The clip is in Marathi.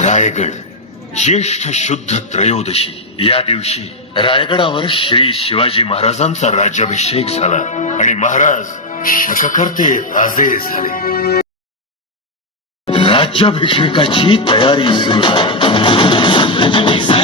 रायगड ज्येष्ठ शुद्ध त्रयोदशी. या दिवशी रायगडावर श्री शिवाजी महाराजांचा राज्याभिषेक झाला आणि महाराज शककर्ते राजे झाले. राज्याभिषेकाची तयारी सुरू झाली.